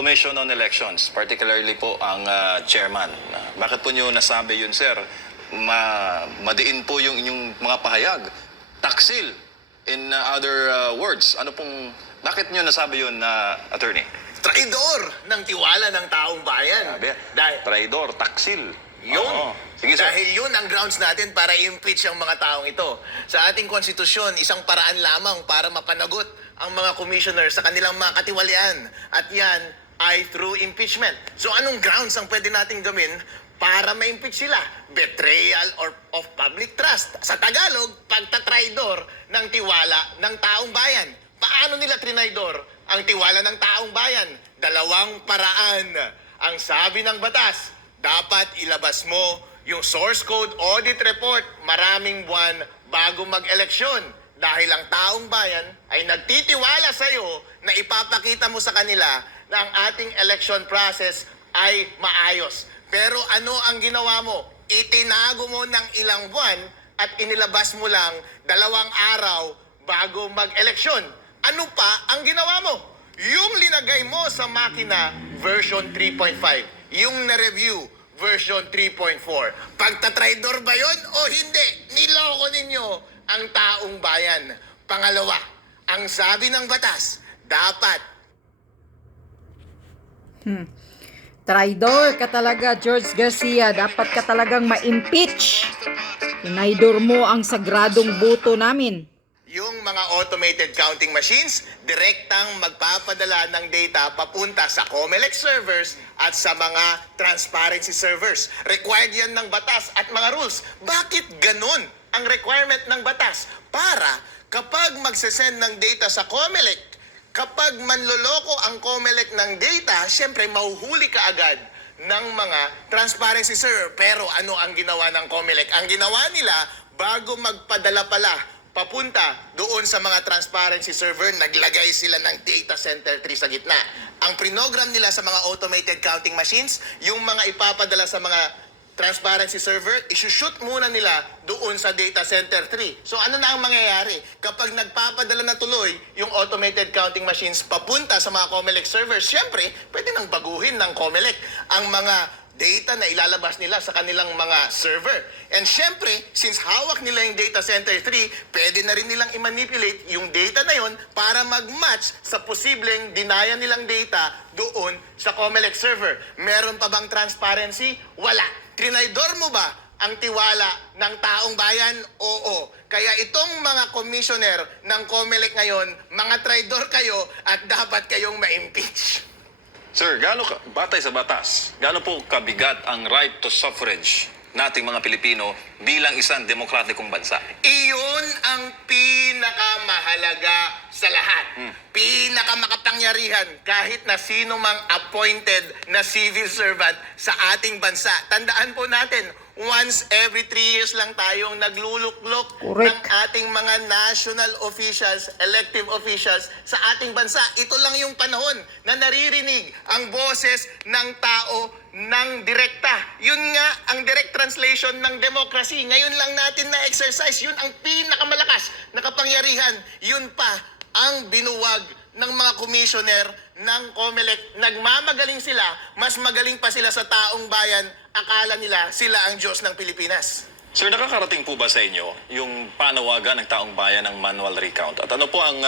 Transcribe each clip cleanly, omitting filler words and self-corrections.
Commission on Elections, particularly po ang chairman. Bakit po nyo nasabi yun, sir? Madiin po yung inyong mga pahayag. Taksil, in other words. Bakit nyo nasabi yun, attorney? Traidor ng tiwala ng taong bayan. Sabi, traidor, taksil. Yun. Oo. Sige, sir. Dahil yun ang grounds natin para i-impeach ang mga taong ito. Sa ating konstitusyon, isang paraan lamang para mapanagot ang mga commissioners sa kanilang mga katiwalian. At yan ay through impeachment. So anong grounds ang pwede nating gawin para ma-impeach sila? Betrayal of public trust. Sa Tagalog, pagtatraidor ng tiwala ng taong bayan. Paano nila trinaidor ang tiwala ng taong bayan? Dalawang paraan. Ang sabi ng batas, dapat ilabas mo yung source code audit report maraming buwan bago mag-eleksyon. Dahil ang taong bayan ay nagtitiwala sa iyo na ipapakita mo sa kanila na ang ating election process ay maayos. Pero ano ang ginawa mo? Itinago mo ng ilang buwan at inilabas mo lang 2 araw bago mag-eleksyon. Ano pa ang ginawa mo? Yung linagay mo sa makina version 3.5. Yung na-review version 3.4. Pagtatraidor ba yun o hindi? Niloko ninyo ang taong bayan. Pangalawa, ang sabi ng batas, dapat Traidor ka talaga, George Garcia. Dapat ka talagang ma-impeach. Tinaidor mo ang sagradong boto namin. yung mga automated counting machines, direktang magpapadala ng data papunta sa COMELEC servers at sa mga transparency servers. Required yan ng batas at mga rules. Bakit ganun ang requirement ng batas? Para kapag magsesend ng data sa COMELEC, kapag manloloko ang COMELEC ng data, syempre mahuhuli ka agad ng mga transparency server. Pero ano ang ginawa ng COMELEC? Ang ginawa nila, bago magpadala pala papunta doon sa mga transparency server, naglagay sila ng data center 3 sa gitna. Ang prinogram nila sa mga automated counting machines, yung mga ipapadala sa mga transparency server, isushoot muna nila doon sa data center 3. So ano na ang mangyayari? Kapag nagpapadala na tuloy yung automated counting machines papunta sa mga COMELEC servers, syempre, pwede nang baguhin ng COMELEC ang mga data na ilalabas nila sa kanilang mga server. And syempre, since hawak nila yung data center 3, pwede na rin nilang i-manipulate yung data na yon para mag-match sa posibleng dinaya nilang data doon sa COMELEC server. Meron pa bang transparency? Wala. Trinaidor mo ba ang tiwala ng taong bayan? Oo. Kaya itong mga commissioner ng COMELEC ngayon, mga traidor kayo at dapat kayong ma-impeach. Sir, batay sa batas, gaano po kabigat ang right to suffrage nating mga Pilipino bilang isang demokratikong bansa? Iyon ang pinakamahalaga sa lahat. Pinakamakapangyarihan kahit na sino mang appointed na civil servant sa ating bansa. Tandaan po natin, once every 3 years lang tayong nagluluklok ng ating mga national officials, elective officials sa ating bansa. Ito lang yung panahon na naririnig ang boses ng tao ng direkta. Yun nga ang direct translation ng democracy. Ngayon lang natin na-exercise. Yun ang pinakamalakas na kapangyarihan. Yun pa ang binuwag ng mga commissioner ng COMELEC. Nagmamagaling sila, mas magaling pa sila sa taong bayan. Akala nila sila ang Diyos ng Pilipinas. Sir, nakakarating po ba sa inyo yung panawagan ng taong bayan ng manual recount? At ano po ang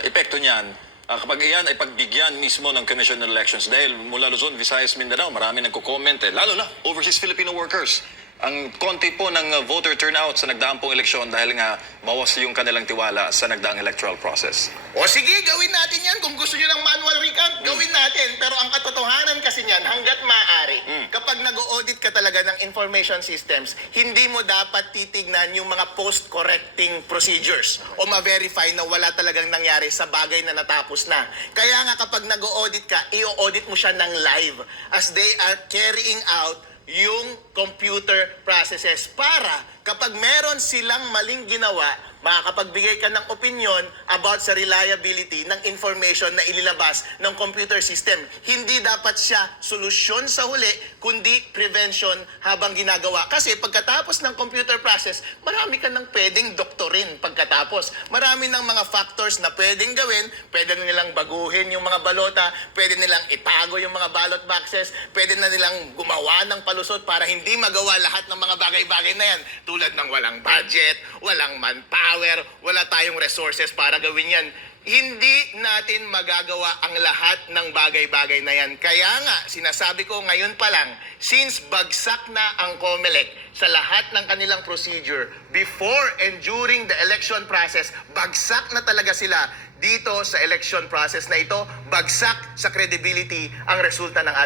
epekto niyan kapag iyan ay pagbigyan mismo ng Commission on Elections? Dahil mula Luzon, Visayas, Mindanao, marami nagko-comment lalo na overseas Filipino workers. Ang konti po ng voter turnout sa nagdaang pong eleksyon dahil nga bawas yung kanilang tiwala sa nagdaang electoral process. O sige, gawin natin yan. Kung gusto nyo ng manual recount, gawin natin. Pero ang katotohanan kasi niyan, hanggat maaari, kapag nag-audit ka talaga ng information systems, hindi mo dapat titignan yung mga post-correcting procedures o ma-verify na wala talagang nangyari sa bagay na natapos na. Kaya nga kapag nag-audit ka, i-audit mo siya ng live as they are carrying out yung computer processes para kapag meron silang maling ginawa, makakapagbigay ka ng opinion about sa reliability ng information na inilabas ng computer system. Hindi dapat siya solusyon sa huli, kundi prevention habang ginagawa. Kasi pagkatapos ng computer process, marami ka nang pwedeng doktorin pagkatapos. Marami ng mga factors na pwedeng gawin, pwede na nilang baguhin yung mga balota, pwede nilang itago yung mga ballot boxes, pwede na nilang gumawa ng palusot para hindi magawa lahat ng mga bagay-bagay na yan. Tulad ng walang budget, walang manpower, wala tayong resources para gawin yan. Hindi natin magagawa ang lahat ng bagay-bagay na yan. Kaya nga, sinasabi ko ngayon pa lang, since bagsak na ang COMELEC sa lahat ng kanilang procedure, before and during the election process, bagsak na talaga sila dito sa election process na ito, bagsak sa credibility ang resulta ng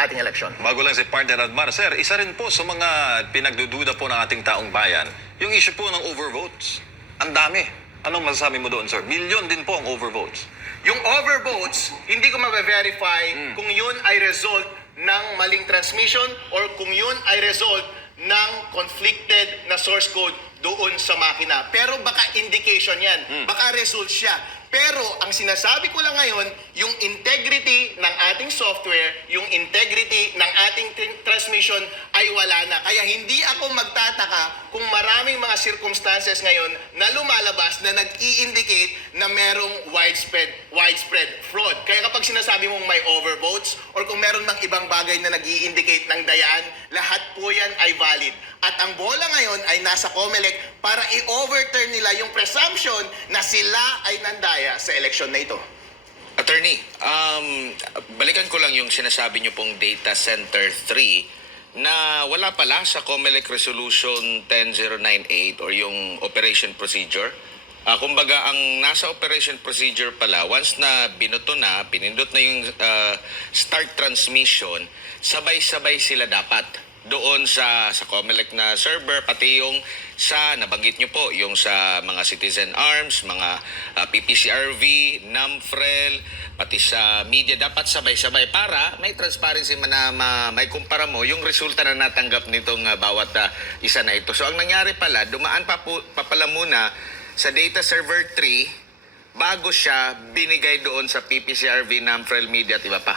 ating election. Bago lang si partner Admar, sir, isa rin po sa mga pinagdududa po ng ating taong bayan, yung issue po ng overvotes. Ang dami. Anong masasabi mo doon, sir? Milyon din po ang overvotes. Yung overvotes, hindi ko ma-verify kung yun ay result ng maling transmission or kung yun ay result ng conflicted na source code doon sa makina. Pero baka indication yan. Baka result siya. Pero ang sinasabi ko lang ngayon, yung integrity ng ating software, yung integrity ng ating transmission ay wala na. Kaya hindi ako magtataka kung maraming mga circumstances ngayon na lumalabas na nag-i-indicate na merong widespread fraud. Kaya kapag sinasabi mong may overvotes or kung meron mang ibang bagay na nag-i-indicate ng dayaan, lahat po yan ay valid. At ang bola ngayon ay nasa COMELEC para i-overturn nila yung presumption na sila ay nandaya sa eleksyon na ito. Attorney, balikan ko lang yung sinasabi niyo pong Data Center 3 na wala pala sa COMELEC Resolution 10098 or yung operation procedure. Kumbaga, ang nasa operation procedure pala, once na binoto na, pinindot na yung start transmission, sabay-sabay sila dapat doon sa COMELEC na server, pati yung sa, nabanggit nyo po, yung sa mga Citizen Arms, mga PPCRV, NAMFREL, pati sa media, dapat sabay-sabay para may transparency na may kumpara mo yung resulta na natanggap nitong bawat isa na ito. So, ang nangyari pala, dumaan pa pala muna sa Data Server 3 bago siya binigay doon sa PPCRV, NAMFREL, media at iba pa.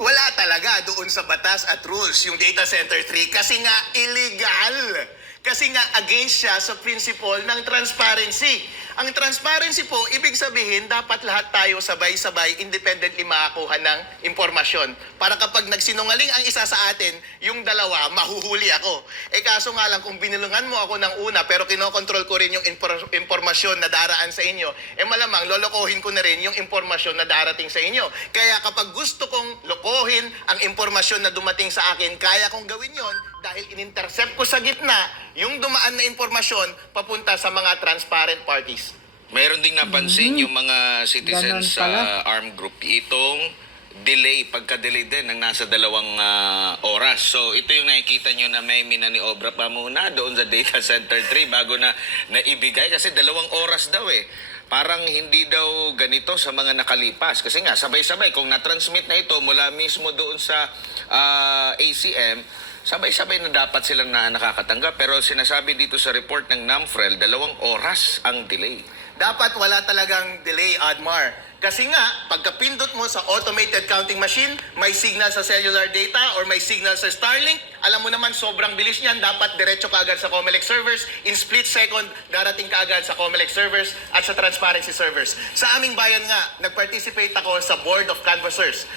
Wala talaga doon sa batas at rules yung Data Center 3 kasi nga illegal. Kasi nga against siya sa principle ng transparency. Ang transparency po, ibig sabihin, dapat lahat tayo sabay-sabay, independently makakuha ng impormasyon. Para kapag nagsinungaling ang isa sa atin, yung dalawa, mahuhuli ako. Kaso nga lang, kung binulungan mo ako ng una, pero kinokontrol ko rin yung impormasyon na daraan sa inyo, malamang lolokohin ko na rin yung impormasyon na darating sa inyo. Kaya kapag gusto kong lokohin ang impormasyon na dumating sa akin, kaya kong gawin yon dahil in-intercept ko sa gitna yung dumaan na impormasyon papunta sa mga transparent parties. Mayroon ding napansin yung mga citizens Ganon sa pala. armed group itong delay, pagka-delay din ng nasa 2 oras. So ito yung nakikita nyo na may minaniobra pa muna doon sa Data Center 3 bago na naibigay kasi 2 oras daw eh. Parang hindi daw ganito sa mga nakalipas. Kasi nga, sabay-sabay, kung na-transmit na ito mula mismo doon sa ACM, sabay-sabay na dapat silang nakakatanggap. Pero sinasabi dito sa report ng NAMFREL, 2 oras ang delay. Dapat wala talagang delay, Admar. Kasi nga, pagkapindot mo sa automated counting machine, may signal sa cellular data or may signal sa Starlink, alam mo naman sobrang bilis niyan, dapat diretso ka agad sa COMELEC servers, in split second, darating ka agad sa COMELEC servers at sa transparency servers. Sa aming bayan nga, nag-participate ako sa Board of Canvassers.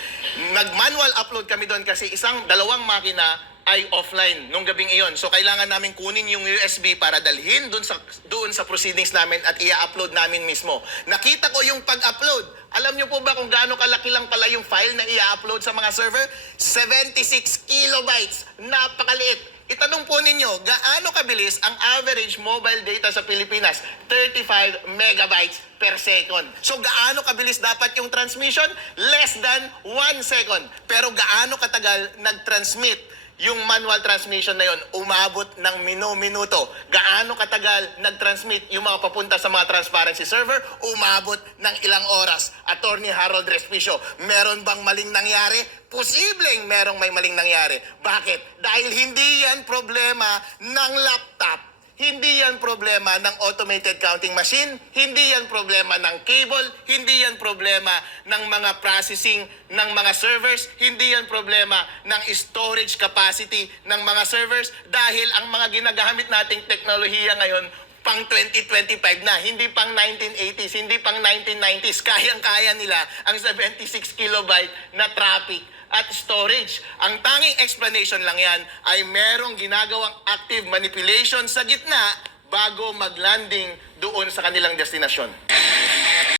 Nag-manual upload kami doon kasi 2 makina ay offline nung gabing iyon. So kailangan namin kunin yung USB para dalhin doon sa proceedings namin at i-upload namin mismo. Nakita ko yung pag-upload. Alam niyo po ba kung gaano kalaki lang pala yung file na i-upload sa mga server? 76 kilobytes. Napakaliit. Itanong po ninyo, gaano kabilis ang average mobile data sa Pilipinas? 35 megabytes per second. So gaano kabilis dapat yung transmission? Less than 1 second. Pero gaano katagal nag-transmit yung manual transmission na yon? Umabot ng minuto. Gaano katagal nag-transmit yung mga papunta sa mga transparency server? Umabot ng ilang oras. Attorney Harold Respicio, meron bang maling nangyari? Posibleng merong may maling nangyari. Bakit? Dahil hindi yan problema ng laptop. Hindi yan problema ng automated counting machine, hindi yan problema ng cable, hindi yan problema ng mga processing ng mga servers, hindi yan problema ng storage capacity ng mga servers dahil ang mga ginagamit nating teknolohiya ngayon pang 2025 na, hindi pang 1980s, hindi pang 1990s. Kayang-kaya nila ang 76 kilobyte na traffic at storage. Ang tanging explanation lang yan ay merong ginagawang active manipulation sa gitna bago mag-landing doon sa kanilang destinasyon.